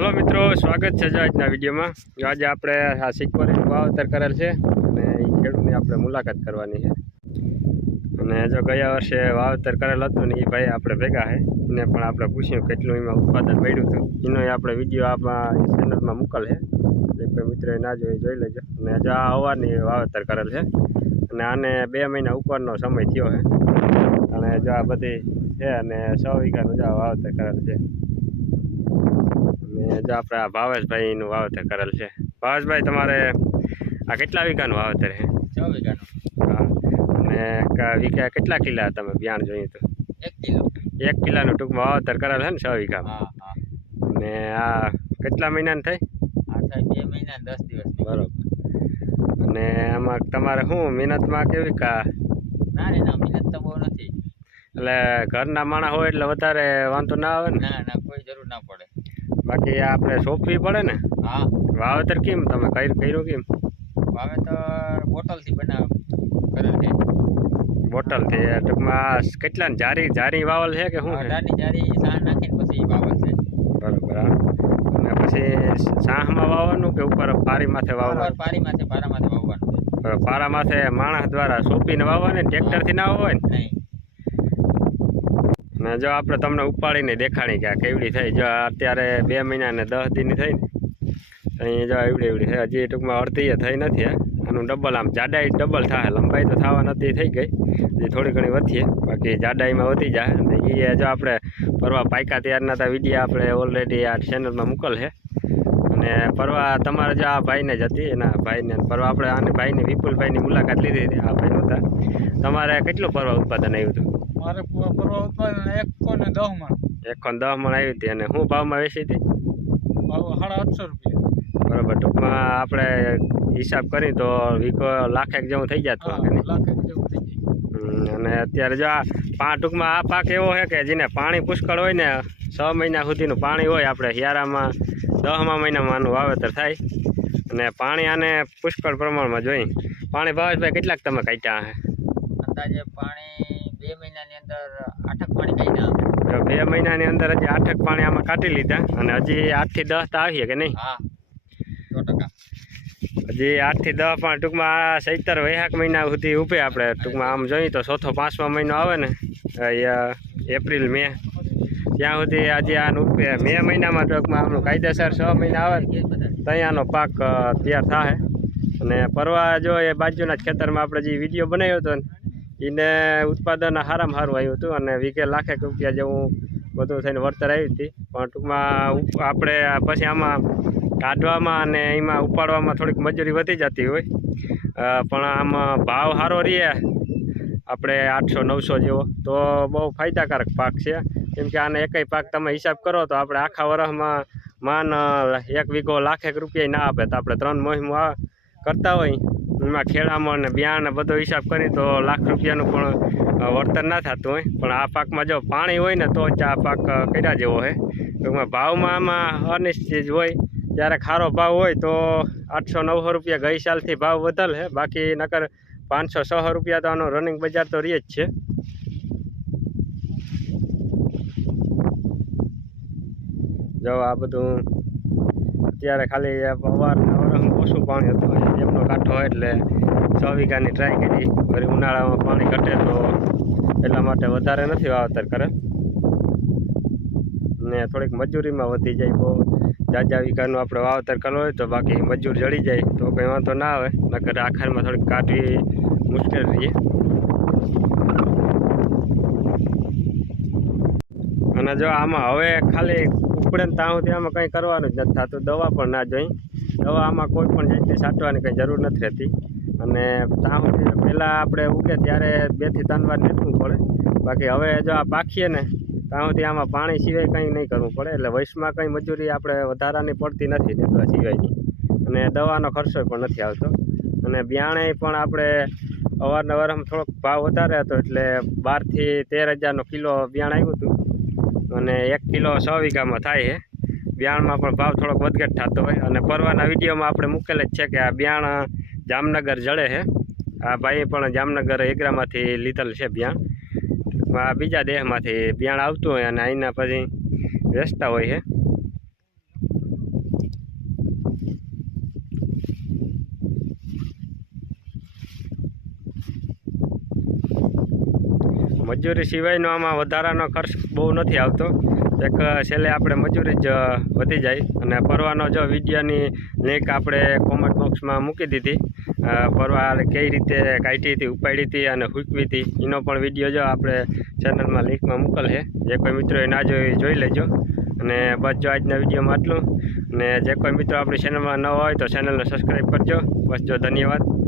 Hello मित्रों, स्वागत है जो આજના વિડીયોમાં। જો આજે આપણે આ સિક્વરીનું વાવતર કરેલ છે અને એ ખેડૂતની આપણે મુલાકાત કરવાની છે। અને જો ગયા વર્ષે વાવતર કરેલ હતું ને એ ભાઈ આપણે ભેગા છે, એને પણ આપણે પૂછ્યું કેટલું એમાં ઉત્પાદન મળ્યું હતું। એનો આપણે વિડીયો આપણા ચેનલમાં મૂકેલ છે, જે કોઈ મિત્રોએ ના જોઈ લેજો। અને જો આ અવારની વાવતર કરેલ છે અને આને 2 મહિના ઉપરનો સમય થયો છે। અને જો આ બધી છે અને 100 વીઘાનું જો વાવતર કરેલ છે। जो आप भावेश भाई नु वावतर करेल है। भावेश भाई तमारे आ केटला वीघानु वावतर है? 6 वीघानु। हाँ, ने वीघा केटला किला तमे बियाण जोई तो? 1 किलो। 1 किलानु टूंक वावतर करेल है ने 6 वीघा। हाँ हाँ। ने आ केटला महीनानी થઈ? आ થાય 2 મહિના 10 દિવસ। बरोबर। અને આમાં તમારે શું મહેનતમાં કેવી કા? ના ના, મહેનત તો બહુ નથી। એટલે ઘરના માણસ હોય એટલે વધારે વાંધો ના આવે ને? ના ના, કોઈ જરૂર ના પડે। બાકી આપણે સોંપવી પડે ને? હા। વાવતર કેમ તમે કર્યું કેમ? વાવેતર બોટલથી બનાવ કરેલ છે। બોટલથી ટૂંકમાં કેટલા જારી વાવલ છે કે શું? જારી સાણ નાખીને પછી વાવલ છે। બરોબર। અને પછી સાહમાં વાવવાનું કે ઉપર પારી માથે વાવવાનું? પારી માથે પારા માથે વાવવાનું છે। પારા માથે માણસ દ્વારા સોંપીને વાવવાનું, ટ્રેક્ટરથી ના વાવવાય ને? નહીં। ને જો આપણે તમને ઉપાડીને દેખાડી કે આ કેવડી થઈ। જો અત્યારે 2 મહિના ને 10 દિન થઈ ને, અહીં જો એવડી છે। હજી ટૂંકમાં અડધી થઈ નથી। આનું ડબલ આમ જાડાઈ ડબલ થાય, લંબાઈ તો થવા નથી, થઈ ગઈ, હજી થોડી ઘણી વધીએ, બાકી જાડાઈમાં વધી જાય। અને એ જો આપણે પરવા પાયકા ત્યારના હતા વિડીયો આપણે ઓલરેડી આ ચેનલમાં મૂકેલ છે। અને પરવા તમારે જો આ ભાઈને જ હતી, એના ભાઈને પરવા આપણે આને ભાઈની વિપુલભાઈની મુલાકાત લીધી હતી, આ ભાઈ નહોતા। તમારે કેટલું પરવા ઉત્પાદન આવ્યું હતું? મારે પરવા ઉત્પાદન 110 મણ। 110 મણ આવી હતી। અને શું ભાવમાં વેચી હતી? ભાવ 850 રૂપિયા। બરોબર। ટૂંકમાં આપણે હિસાબ કરી તો વીઘો લાખેક જેવું થઈ જતું હશે ને? લાખેક જેવું થઈ જાય। અને અત્યારે જો આ ટૂંકમાં આ પાક એવો છે કે જેને પાણી પુષ્કળ હોય ને, 6 મહિના સુધીનું પાણી હોય, આપણે શિયાળામાં 10મા મહિનામાં આનું વાવેતર થાય અને પાણી આને પુષ્કળ પ્રમાણમાં જોઈ। પાણી ભાવેશભાઈ કેટલાક તમે કાઢ્યા હે? અંદાજે પાણી 2 મહિનાની અંદર 8 પાણી કાઢ્યા આવે। 2 મહિનાની અંદર હજી 8 પાણી આમાં કાઢી લીધા અને હજી 8 થી 10 તો આવીએ કે નહીં? હા, 100%। હજી 8 થી 10 પણ ટૂંકમાં આ 17 વૈશાખ મહિના સુધી ઊભે આપણે ટૂંકમાં આમ જોઈએ તો 4થો 5મા મહિનો આવે ને, એપ્રિલ મે, ત્યાં સુધી આજે આનું મે મહિનામાં ટૂંકમાં આમનું કાયદેસર 6 મહિના આવે ને ત્યાં આનો પાક તૈયાર થાય। અને પરવા જો એ બાજુના જ ખેતરમાં આપણે જે વિડીયો બનાવ્યો હતો ને, એને ઉત્પાદન સારામાં સારું આવ્યું હતું અને વીઘે લાખેક રૂપિયા જેવું બધું થઈને વળતર આવી હતી। પણ ટૂંકમાં આપણે પછી આમાં કાઢવામાં અને એમાં ઉપાડવામાં થોડીક મજૂરી વધી જતી હોય, પણ આમાં ભાવ સારો રહે આપણે 800-900 જેવો, તો બહુ ફાયદાકારક પાક છે। કેમ કે આને એકય પાક તમે હિસાબ કરો તો આપણે આખા વર્ષમાં માન 1 વીઘો લાખેક રૂપિયા ના આપે, તો આપણે 3 મોહિમ કરતા હોય એમાં ખેડામાં ને બિયાણ ને બધો હિસાબ કરી તો લાખ રૂપિયાનું પણ વળતર ના થતું હોય। પણ આ પાકમાં જો પાણી હોય ને તો જ આ પાક કર્યા જેવો છે। ટૂંકમાં ભાવમાં આમાં અનિશ્ચિત હોય, જ્યારે ખારો ભાવ હોય તો 800-900 રૂપિયા ગઈ સાલથી ભાવ વધેલ છે, બાકી નકર 500-600 રૂપિયા તો આનો રનિંગ બજાર તો રહે જ છે। જો આ બધું અત્યારે ખાલી અવારનવાર ઓછું પાણી હતું, એમનો કાંઠો હોય એટલે 6 વીઘાની ટ્રાય કરી, ફરી ઉનાળામાં પાણી ઘટે તો એટલા માટે વધારે નથી વાવતર કરે ને થોડીક મજૂરીમાં વધી જાય। બહુ જાજા વીઘાનું આપણે વાવતર કરવું હોય તો બાકી મજૂર જડી જાય તો કંઈ વાંધો ના આવે, નકર આખરમાં થોડીક કાઢવી મુશ્કેલ રહીએ। અને જો આમાં હવે ખાલી ઉપડે ને ત્યાં સુધી આમાં કંઈ કરવાનું જ નથી થતું, દવા પણ ના જોઈ। દવા આમાં કોઈ પણ જાતની છાંટવાની કંઈ જરૂર નથી રહેતી। અને ત્યાં સુધી પહેલાં આપણે ઉગે ત્યારે 2 થી 3 વાર નીકળવું પડે, બાકી હવે જો આ પાકીએ ને ત્યાં સુધી આમાં પાણી સિવાય કંઈ નહીં કરવું પડે, એટલે વયસમાં કંઈ મજૂરી આપણે વધારાની પડતી નથી નીકળવા સિવાયની, અને દવાનો ખર્ચો પણ નથી આવતો। અને બિયાણે પણ આપણે અવારનવાર થોડોક ભાવ વધારે હતો એટલે 12 થી 13,000નો કિલો બિયાણ આવ્યું હતું। અને 1 કિલો 6 વીઘામાં થાય છે। બિયાણમાં પણ ભાવ થોડોક વધઘટ થતો હોય। અને પરવાના વિડીયોમાં આપણે મૂકેલ જ છે કે આ બિયાણ જામનગર જડે છે। આ ભાઈ પણ જામનગર એગ્રામાંથી લીધેલ છે બિયાણ, આ બીજા દેશમાંથી બિયાણ આવતું હોય અને અહીંના પછી વેચતા હોય છે। મજૂરી સિવાયનો આમાં વધારાનો ખર્ચ બહુ નથી આવતો. એક છેલ્લે આપણે મજૂરી જ વધી જાય. અને પરવાનો જો વિડીયોની લિંક આપણે કોમેન્ટ બોક્સમાં મૂકી દીધી. પરવા કઈ રીતે કાઢી હતી, ઉપાડી હતી અને હૂકવી હતી એનો પણ વિડીયો જો આપણે ચેનલમાં લિંકમાં મૂકેલ છે. જે કોઈ મિત્રોએ ના જોઈ લેજો. અને બસ જો આજના વિડીયોમાં આટલું. અને જે કોઈ મિત્રો આપણી ચેનલમાં ન હોય તો ચેનલને સબસ્ક્રાઈબ કરજો. બસ જો ધન્યવાદ.